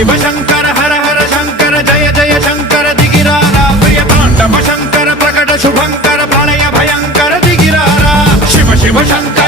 शिव शंकर हर हर शंकर जय जय शंकर दिगिरारा प्रिय तांडव शंकर प्रकट शुभंकर प्रलय भयंकर दिगिरारा शिव शिव शंकर